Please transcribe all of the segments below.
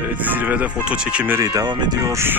Evet zirvede foto çekimleri devam ediyor.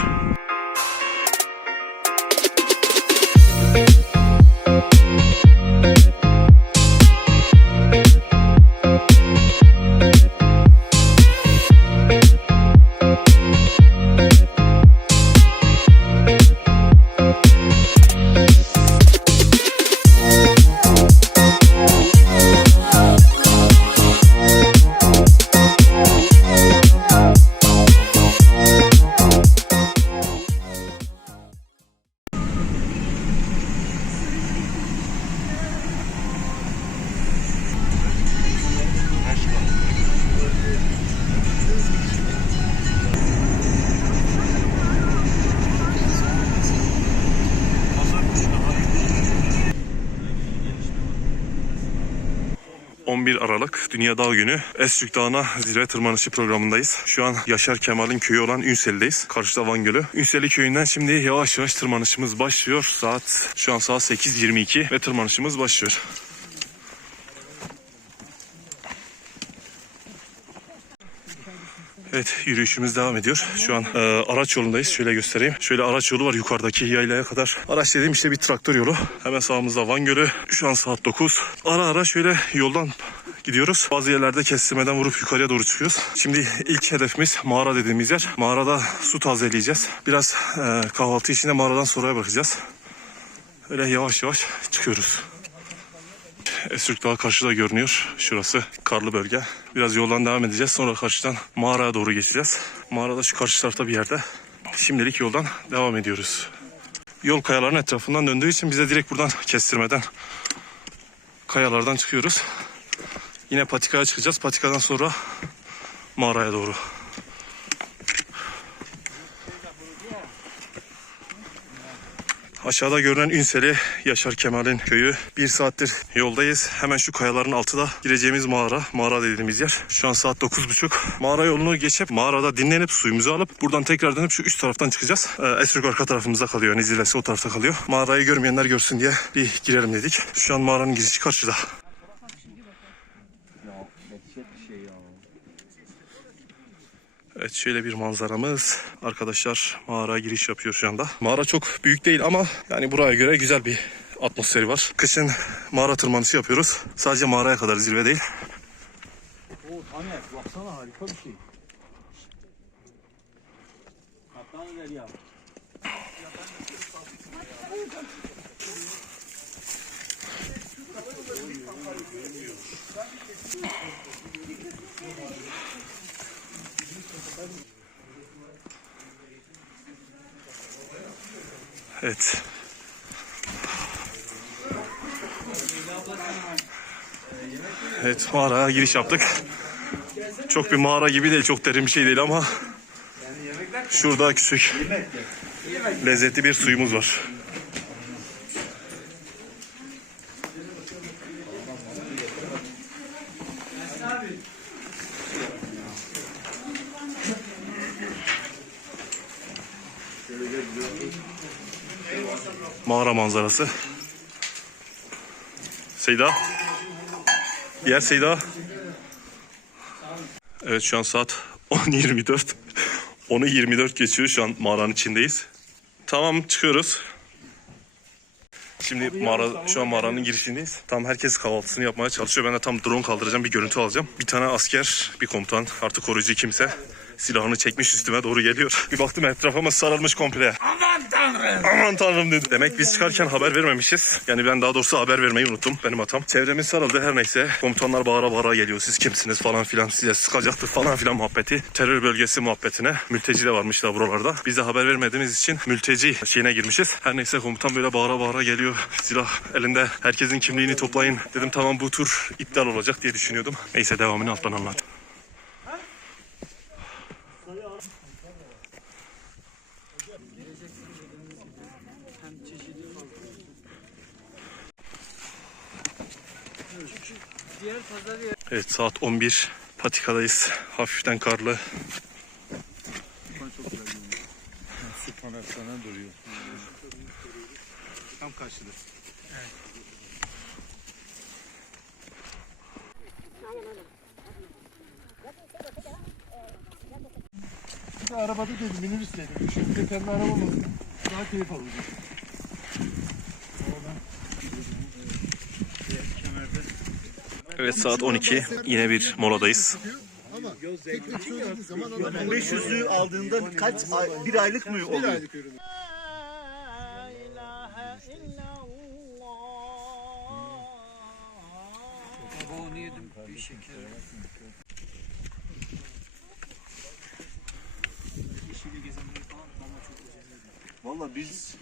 ...11 Aralık Dünya Dağ Günü Esçük Dağı'na zirve tırmanışı programındayız. Şu an Yaşar Kemal'in köyü olan Ünsel'deyiz. Karşıda Van Gölü. Ünseli köyünden şimdi yavaş yavaş tırmanışımız başlıyor. Saat şu an saat 8.22 ve tırmanışımız başlıyor. Evet yürüyüşümüz devam ediyor. Şu an e, araç yolundayız. Şöyle göstereyim. Şöyle araç yolu var yukarıdaki yaylaya kadar. Araç dediğim işte bir traktör yolu. Hemen sağımızda Van Gölü. Şu an saat 9. Ara ara şöyle yoldan gidiyoruz. Bazı yerlerde kestirmeden vurup yukarıya doğru çıkıyoruz. Şimdi ilk hedefimiz mağara dediğimiz yer. Mağarada su tazeleyeceğiz. Biraz e, kahvaltı için de mağaradan sonraya bakacağız. Öyle yavaş yavaş çıkıyoruz. Esrük Dağı karşıda görünüyor. Şurası karlı bölge. Biraz yoldan devam edeceğiz. Sonra karşıdan mağaraya doğru geçeceğiz. Mağarada şu karşı tarafta bir yerde. Şimdilik yoldan devam ediyoruz. Yol kayaların etrafından döndüğü için bize direkt buradan kestirmeden kayalardan çıkıyoruz. Yine patikaya çıkacağız. Patikadan sonra mağaraya doğru. Aşağıda görünen Ünseli Yaşar Kemal'in köyü. Bir saattir yoldayız. Hemen şu kayaların altı da gireceğimiz mağara. Mağara dediğimiz yer. Şu an saat 9.30. Mağara yolunu geçip mağarada dinlenip suyumuzu alıp buradan tekrar dönüp şu üst taraftan çıkacağız. Ee, Esrük arka tarafımızda kalıyor. Yani zirvesi o tarafta kalıyor. Mağarayı görmeyenler görsün diye bir girelim dedik. Şu an mağaranın girişi karşıda. Evet şöyle bir manzaramız. Arkadaşlar mağara giriş yapıyor şu anda. Mağara çok büyük değil ama yani buraya göre güzel bir atmosferi var. Kışın mağara tırmanışı yapıyoruz. Sadece mağaraya kadar zirve değil. Oo Taner baksana harika bir şey. Kaptan ileri ya. Evet. Evet mağaraya giriş yaptık. Çok bir mağara gibi değil, çok derin bir şey değil ama şurada küçük lezzetli bir suyumuz var. Manzarası. Seyda. Yer Seyda. Evet şu an saat 10.24. 10'u 24 geçiyor. Şu an mağaranın içindeyiz. Tamam çıkıyoruz. Şimdi mağara, şu an mağaranın girişindeyiz. Tam herkes kahvaltısını yapmaya çalışıyor. Ben de tam drone kaldıracağım, bir görüntü alacağım. Bir tane asker, bir komutan, artık koruyucu kimse silahını çekmiş üstüme doğru geliyor. Bir baktım etrafıma sarılmış komple. Aman tanrım. Aman tanrım dedi. Demek biz çıkarken haber vermemişiz. Yani ben daha doğrusu haber vermeyi unuttum. Benim hatam. Çevremiz sarıldı her neyse. Komutanlar bağıra bağıra geliyor. Siz kimsiniz falan filan. Size sıkacaktır falan filan muhabbeti. Terör bölgesi muhabbetine. Mülteci de varmış da buralarda. Biz de haber vermediğimiz için mülteci şeyine girmişiz. Her neyse komutan böyle bağıra bağıra geliyor. Silah elinde. Herkesin kimliğini toplayın. Dedim tamam bu tur iptal olacak diye düşünüyordum. Neyse devamını alttan anlat. Evet saat 11 patikadayız. Hafiften karlı. Su panel duruyor. Tam karşıda. Bir de arabada dedim minibüs dedim. Şimdi kendi arabam olsun. Daha keyif alacağım. Evet saat 12. Yine bir moladayız. Ama tek tek söylediği zaman adam 500'ü aldığında kaç ay, bir aylık mı bir oluyor? aylık ürün. Valla biz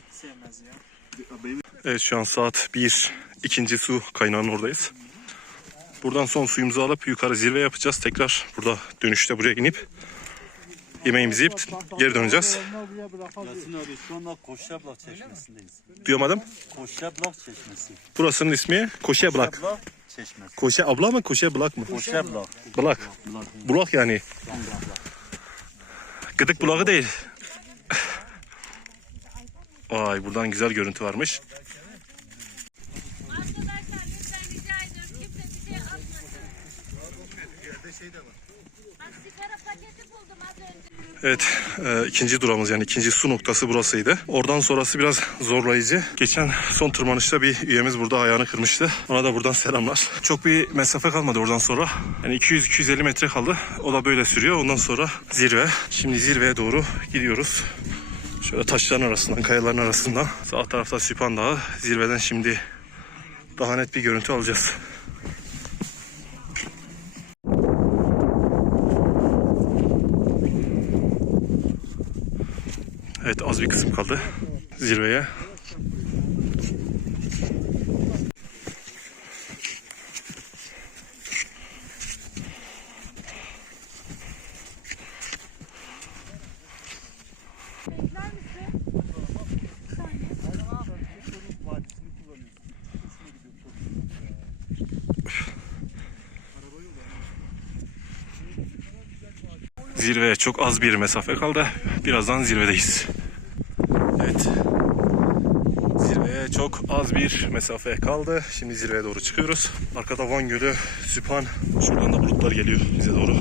Evet şu an saat 1. ikinci su kaynağının oradayız. Buradan son suyumuzu alıp yukarı zirve yapacağız. Tekrar burada dönüşte buraya inip yemeğimizi yiyip geri döneceğiz. Yasin abi şu anda Koşyablak çeşmesindeyiz. Duyamadım. Koşyablak çeşmesi. Burasının ismi Koşeblak. Koşyablak çeşmesi. Koşe abla mı Koşeblak mı? Koşyablak. Bulak. Bulak yani. Gıdık bulağı değil. Vay buradan güzel görüntü varmış. Arkadaşlar lütfen rica ediyorum kimse bir şey atmasın. Bak sigara paketi buldum az önce. Evet e, ikinci durağımız yani ikinci su noktası burasıydı. Oradan sonrası biraz zorlayıcı. Geçen son tırmanışta bir üyemiz burada ayağını kırmıştı. Ona da buradan selamlar. Çok bir mesafe kalmadı oradan sonra. Yani 200-250 metre kaldı. O da böyle sürüyor. Ondan sonra zirve. Şimdi zirveye doğru gidiyoruz. Şöyle taşların arasından, kayaların arasından. Sağ tarafta Süphan Dağı. Zirveden şimdi daha net bir görüntü alacağız. Evet az bir kısım kaldı zirveye. Zirveye çok az bir mesafe kaldı. Birazdan zirvedeyiz. Evet. Zirveye çok az bir mesafe kaldı. Şimdi zirveye doğru çıkıyoruz. Arkada Van Gölü, Süphan. Şuradan da bulutlar geliyor bize doğru.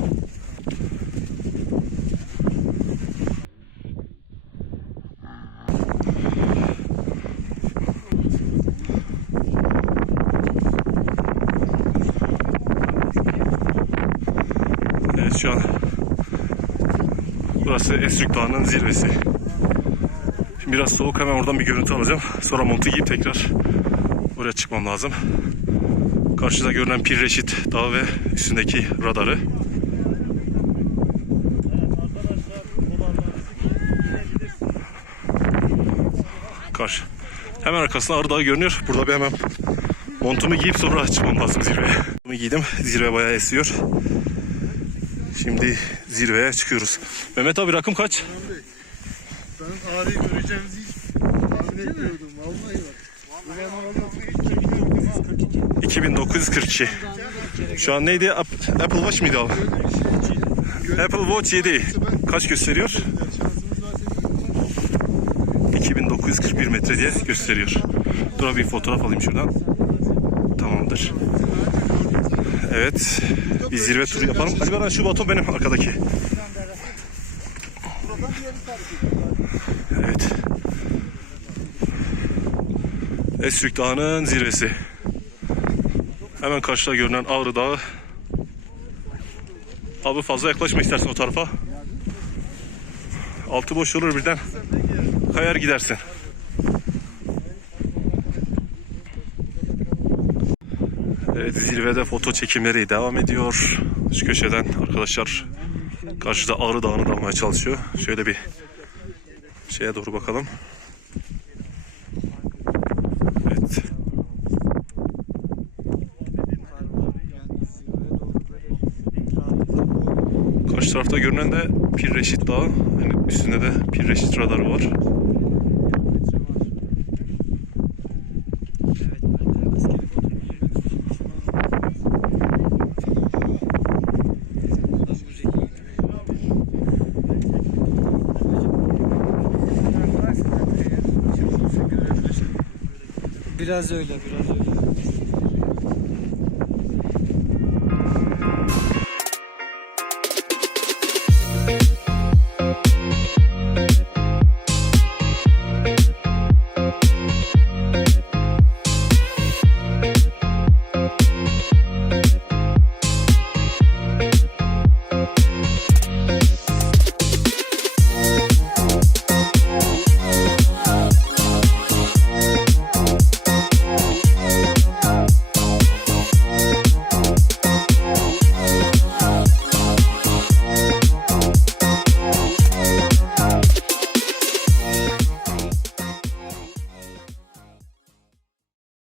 Evet şu an burası Esrük Dağı'nın zirvesi. Biraz soğuk hemen oradan bir görüntü alacağım. Sonra montu giyip tekrar oraya çıkmam lazım. Karşıda görünen Pir Reşit Dağı ve üstündeki radarı. Karşı. Hemen arkasında Arı Dağı görünüyor. Burada bir hemen montumu giyip sonra çıkmam lazım zirveye. Montumu giydim. Zirve bayağı esiyor. Şimdi zirveye çıkıyoruz. Mehmet abi rakım kaç? Göreceğimizi hiç tahmin etmiyordum. Vallahi bak. Ulan ağrı 2942. Şu an neydi? Ap- Apple Watch mıydı abi? Apple Watch 7. Kaç gösteriyor? Şansımız varsa 2941 metre diye gösteriyor. Dur bir fotoğraf alayım şuradan. Tamamdır. Evet. Bir zirve turu yapalım. Bana şu baton benim arkadaki. Evet. Esrük Dağı'nın zirvesi. Hemen karşıda görünen Ağrı Dağı. Abi fazla yaklaşma istersen o tarafa. Altı boş olur birden. Kayar gidersin. Evet zirvede foto çekimleri devam ediyor. Şu köşeden arkadaşlar karşıda Ağrı Dağı'nı da almaya çalışıyor. Şöyle bir şeye doğru bakalım. Evet. Karşı tarafta görünen de Pir Reşit Dağı. Yani üstünde de Pir Reşit radarı var. Biraz öyle, biraz öyle.